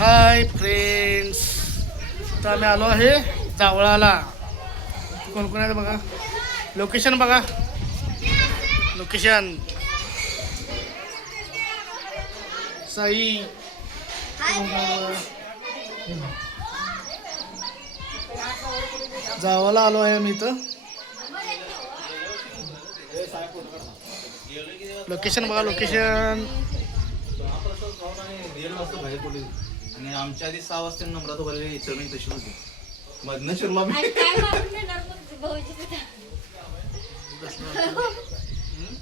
Hi friends, तर आम्ही आलो आहे जावळाला. कोण कोण आहे बघा, लोकेशन बघा, लोकेशन साई. जावळाला आलो आहे मी इथं. लोकेशन बघा, लोकेशन. आणि आमच्या आधी 6 वाजता नंबरात उभारलेली इचरणी तशी होती. मधनं शिरलो मी.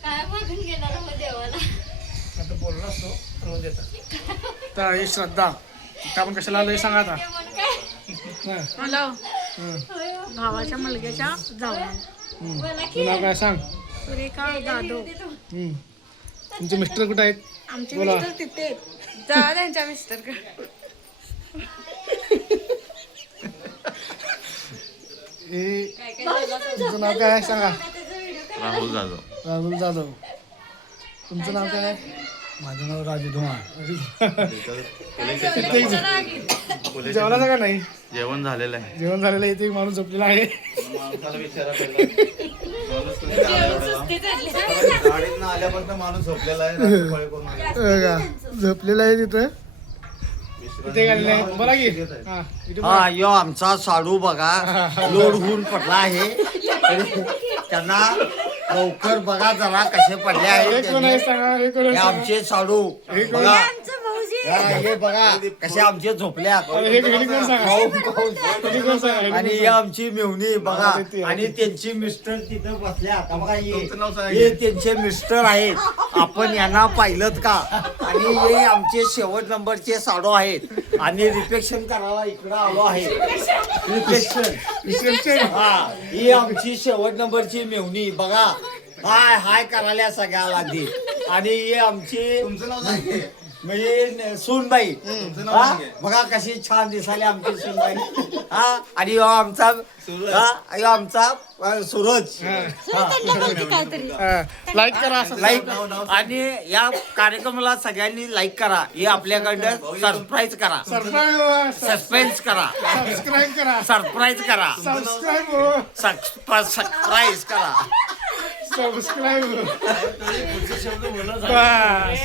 काय मागून घेणार मग देवाला. आता बोललो असतो रोज येतात. तर ही श्रद्धा, तर आपण कशाला आलोय सांगा आता. हॅलो, भावाच्या मुलग्याच्या जावळा. तुझं नाव काय सांग. सुरेखा जाधव. तुमचे मिस्टर कुठे आहेत? आमचे बोला. मिस्टर तिथे जा त्यांच्या मिस्टर का. तुमचं नाव काय आहे सांगा. राहुल जाधव. राहुल जाधव. तुमचं नाव काय आहे? माझं नाव राजू धुमाळ. जेवणाचं का नाही? जेवण झालेलं आहे. जेवण झालेलं आहे. इथे माणूस झोपलेला आहे. माणसाला विचारा गाडीतनं आल्यापासून माणूस झोपलेला आहे. रात्री फळे करून आला. बघा, झोपलेला आहे तिथं. इथे गेलेलं आहे. बोला की. हा, इथे बोला. हा, यो आमचा साडू बघा लोड होऊन पडला आहे. त्यांना लवकर बघा जरा कसे पडले हे आहेत कोण आहे त्यांनी. सांगा. हे कोण हे आहे सांगा. आमचे साडू बघा. हा, हे बघा कसे आमचे झोपल्यात. हे कोण सांगा. खाऊन खाऊन. हे कोण सांगा. आणि ही आमची मेवणी बघा. आणि त्यांची मिस्टर तिथं बसल्यात. बघा तुमचं नाव सांगा. हे त्यांचे मिस्टर आहेत. आपण यांना पाहिलं का. आणि हे आमचे शेवट नंबरचे साडू आहेत. आणि रिफ्लेक्शन करायला इकडं आलो आहे. रिफ्लेक्शन. हा, ही आमची शेवट नंबरची मेवणी बघा. हाय हाय करायला सगळ्याला आधी. आणि ही आमची तुमचं नाव सांगे. म्हणजे सूनबाई. नाव हा, सांगे. बघा कशी छान दिसाली आमची सूनबाई. हा, आणि ह्यो आमचा ह्यो आमचा सूरज. लाईक करा. असं लाईक. आणि या कार्यक्रमाला सगळ्यांनी लाईक करा. हे आपल्याकडनं सरप्राईज करा. सस्पेन्स करा. सबस्क्राईब करा. सरप्राईज करा. सबस्क्राईब सरप्राईज करा. सबस्क्राईब. बस.